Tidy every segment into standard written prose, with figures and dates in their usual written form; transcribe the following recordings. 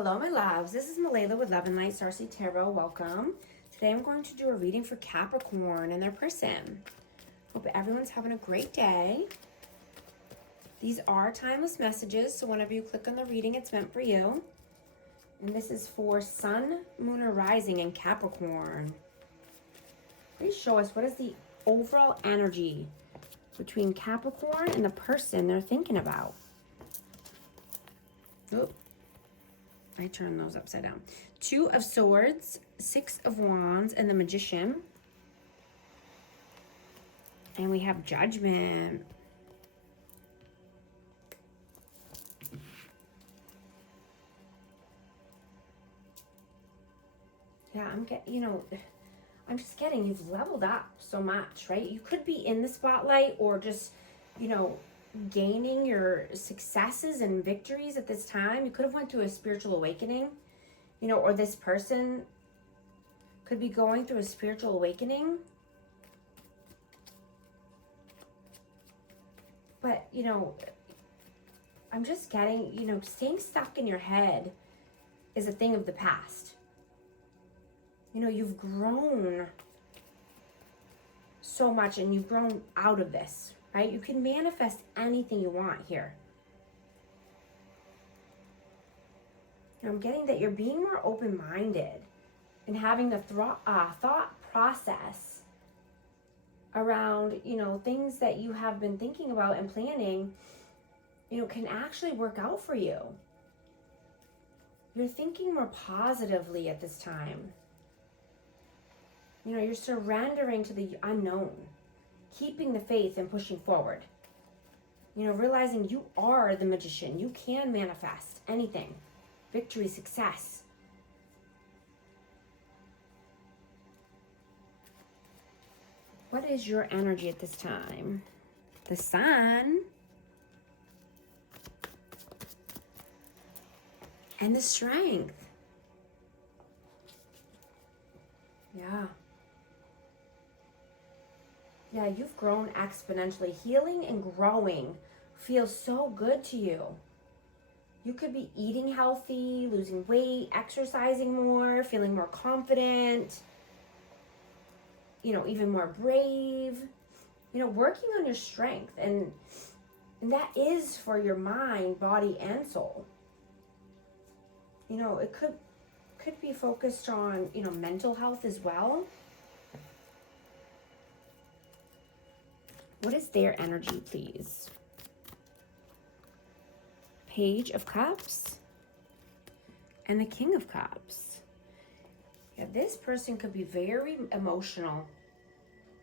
Hello, my loves. This is Malayla with Love and Light Starseed Tarot. Welcome. Today I'm going to do a reading for Capricorn and their person. Hope everyone's having a great day. These are timeless messages, so whenever you click on the reading, it's meant for you. And this is for Sun, Moon, or Rising in Capricorn. Please show us what is the overall energy between Capricorn and the person they're thinking about. Oop. I turned those upside down. 2 of Swords, 6 of Wands, and the Magician. And we have Judgment. Yeah, I'm just getting you've leveled up so much, right? You could be in the spotlight or just, gaining your successes and victories at this time. You could have went through a spiritual awakening, or this person could be going through a spiritual awakening. But, I'm just getting, staying stuck in your head is a thing of the past. You've grown so much and you've grown out of this, right? You can manifest anything you want here. Now I'm getting that you're being more open-minded and having the thought process around, things that you have been thinking about and planning, can actually work out for you. You're thinking more positively at this time. You're surrendering to the unknown, keeping the faith and pushing forward. Realizing you are the magician. You can manifest anything. Victory, success. What is your energy at this time? The Sun. And the Strength. Yeah. Yeah, you've grown exponentially. Healing and growing feels so good to you. You could be eating healthy, losing weight, exercising more, feeling more confident, even more brave, working on your strength. And that is for your mind, body, and soul. It could be focused on, mental health as well. What is their energy, please? Page of Cups and the King of Cups. Yeah, this person could be very emotional.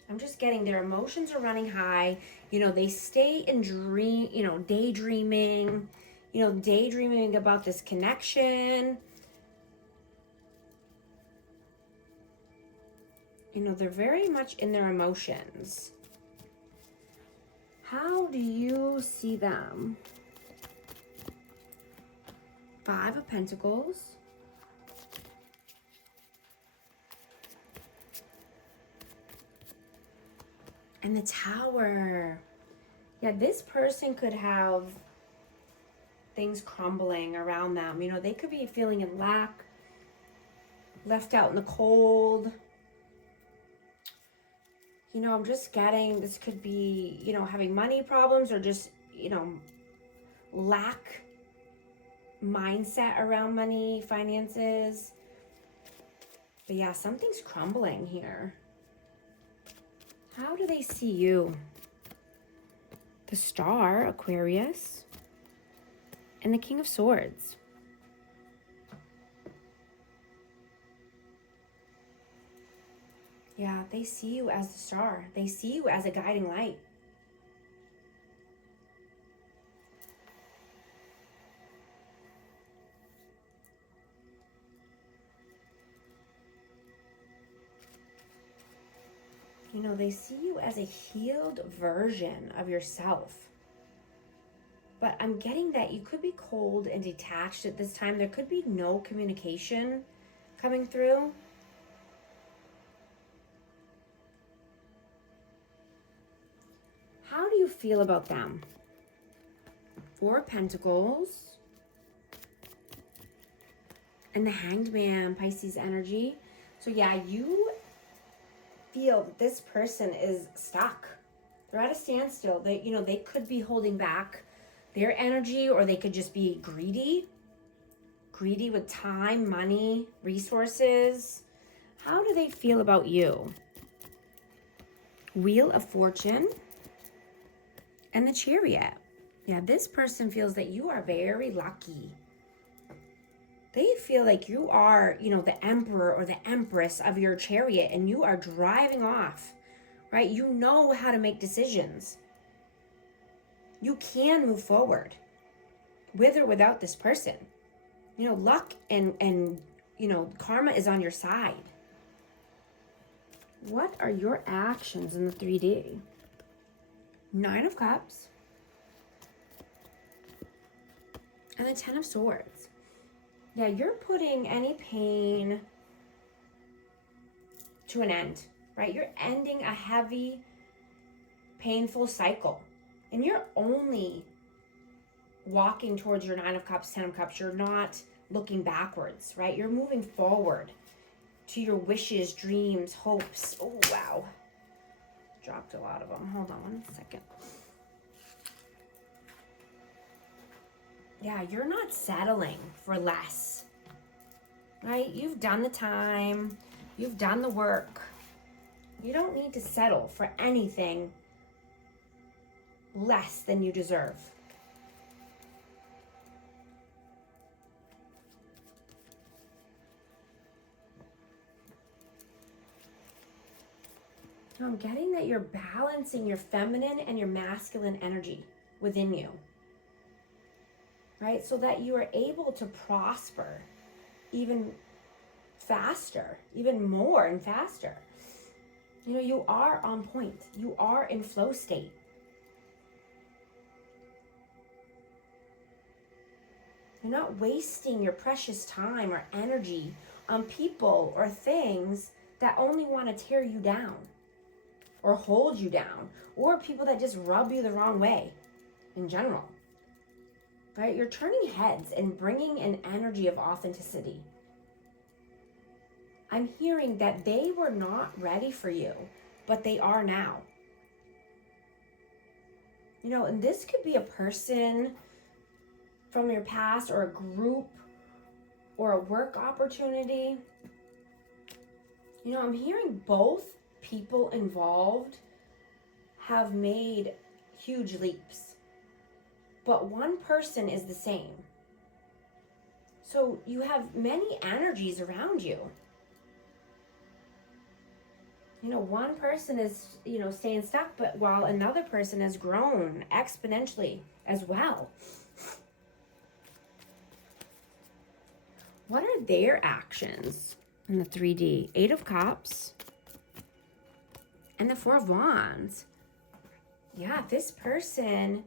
I'm just getting their emotions are running high. They stay in daydreaming, daydreaming about this connection. They're very much in their emotions. How do you see them? 5 of Pentacles. And the Tower. Yeah, this person could have things crumbling around them. They could be feeling in lack, left out in the cold. I'm just getting this could be, having money problems or just, lack mindset around money, finances. But yeah, something's crumbling here. How do they see you? The Star, Aquarius, and the King of Swords. Yeah, they see you as the star. They see you as a guiding light. They see you as a healed version of yourself. But I'm getting that you could be cold and detached at this time. There could be no communication coming through. How do you feel about them? 4 of Pentacles And the Hanged Man, Pisces energy. So yeah, you feel that this person is stuck. They're at a standstill. They, you know, they could be holding back their energy, or they could just be greedy. Greedy with time, money, resources. How do they feel about you? Wheel of Fortune and the Chariot. Yeah, this person feels that you are very lucky. They feel like you are, you know, the emperor or the empress of your chariot, and you are driving off, right? You know how to make decisions. You can move forward with or without this person. You know, luck and you know, karma is on your side. What are your actions in the 3D? 9 of Cups and the 10 of Swords. Yeah, you're putting any pain to an end, right? You're ending a heavy, painful cycle. And you're only walking towards your 9 of Cups, 10 of Cups. You're not looking backwards, right? You're moving forward to your wishes, dreams, hopes. Oh, wow. Dropped a lot of them. Hold on one second. Yeah, you're not settling for less, right? You've done the time. You've done the work. You don't need to settle for anything less than you deserve. So I'm getting that you're balancing your feminine and your masculine energy within you, right? So that you are able to prosper even faster, even more and faster. You know, you are on point. You are in flow state. You're not wasting your precious time or energy on people or things that only want to tear you down or hold you down, or people that just rub you the wrong way in general, right? You're turning heads and bringing an energy of authenticity. I'm hearing that they were not ready for you, but they are now. You know, and this could be a person from your past, or a group, or a work opportunity. You know, I'm hearing both people involved have made huge leaps, but one person is the same. So you have many energies around you. You know, one person is, you know, staying stuck, but while another person has grown exponentially as well. What are their actions in the 3D? 8 of Cups and the 4 of Wands. Yeah, this person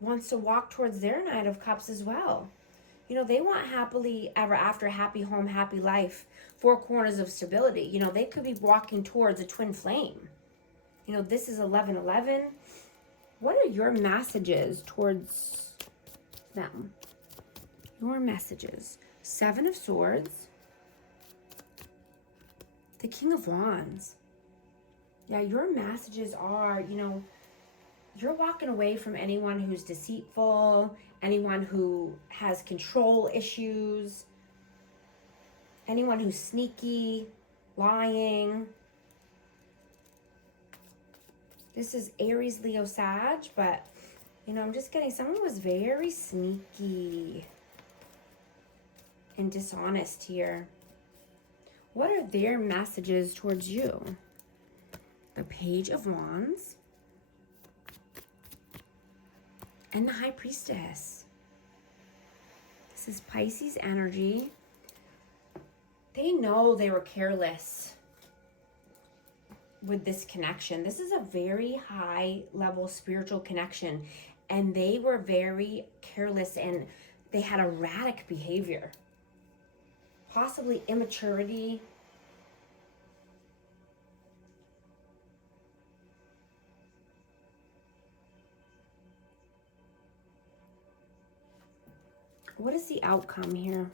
wants to walk towards their 9 of Cups as well. You know, they want happily ever after, happy home, happy life, 4 corners of stability. You know, they could be walking towards a twin flame. You know, this is 11-11. What are your messages towards them? Your messages. 7 of Swords. The King of Wands. Yeah, your messages are, you know, you're walking away from anyone who's deceitful, anyone who has control issues, anyone who's sneaky, lying. This is Aries, Leo, Sag, but, you know, I'm just getting someone who was very sneaky and dishonest here. What are their messages towards you? The Page of Wands and the High Priestess. This is Pisces energy. They know they were careless with this connection. This is a very high level spiritual connection, and they were very careless, and they had erratic behavior, possibly immaturity. What is the outcome here?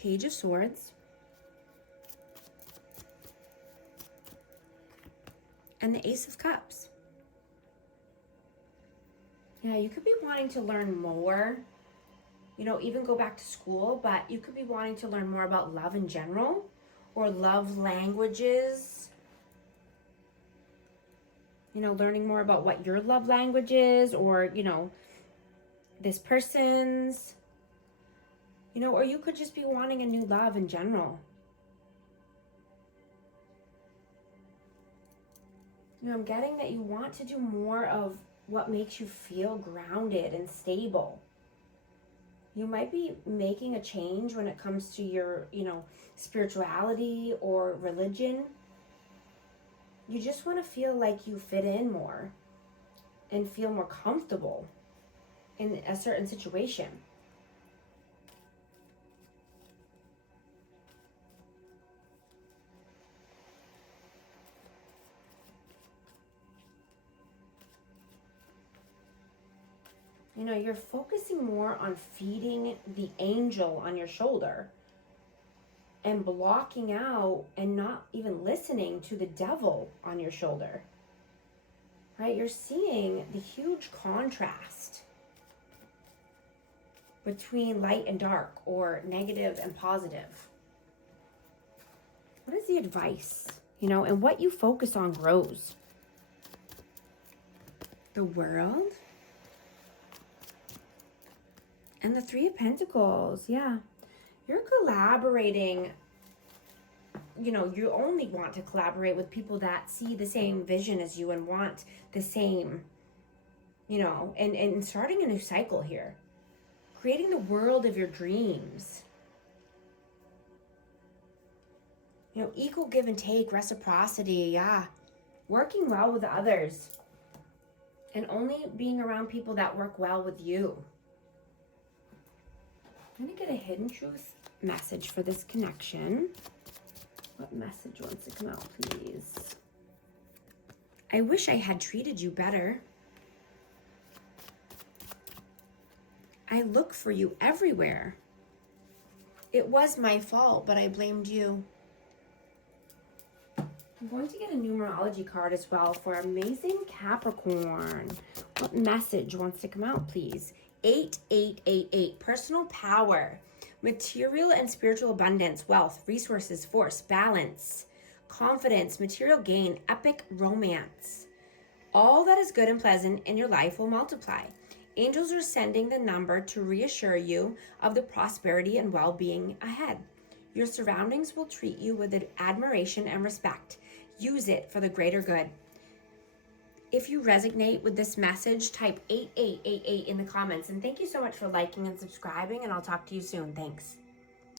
Page of Swords, and the Ace of Cups. Yeah, you could be wanting to learn more, you know, even go back to school, but you could be wanting to learn more about love in general or love languages. You know, learning more about what your love language is, or, you know, this person's, you know, or you could just be wanting a new love in general. You know, I'm getting that you want to do more of what makes you feel grounded and stable. You might be making a change when it comes to your, you know, spirituality or religion. You just want to feel like you fit in more and feel more comfortable in a certain situation. You know, you're focusing more on feeding the angel on your shoulder and blocking out and not even listening to the devil on your shoulder. Right? You're seeing the huge contrast between light and dark, or negative and positive. What is the advice? You know, and what you focus on grows. The World. And the Three of Pentacles, yeah. You're collaborating, you know, you only want to collaborate with people that see the same vision as you and want the same, you know, and starting a new cycle here. Creating the world of your dreams. You know, equal give and take, reciprocity, yeah. Working well with others. And only being around people that work well with you. I'm going to get a hidden truth message for this connection. What message wants to come out, please? I wish I had treated you better. I look for you everywhere. It was my fault, but I blamed you. I'm going to get a numerology card as well for amazing Capricorn. What message wants to come out, please? 8888, personal power, material and spiritual abundance, wealth, resources, force, balance, confidence, material gain, epic romance. All that is good and pleasant in your life will multiply. Angels are sending the number to reassure you of the prosperity and well-being ahead. Your surroundings will treat you with admiration and respect. Use it for the greater good. If you resonate with this message, type 8888 in the comments. And thank you so much for liking and subscribing, and I'll talk to you soon. Thanks.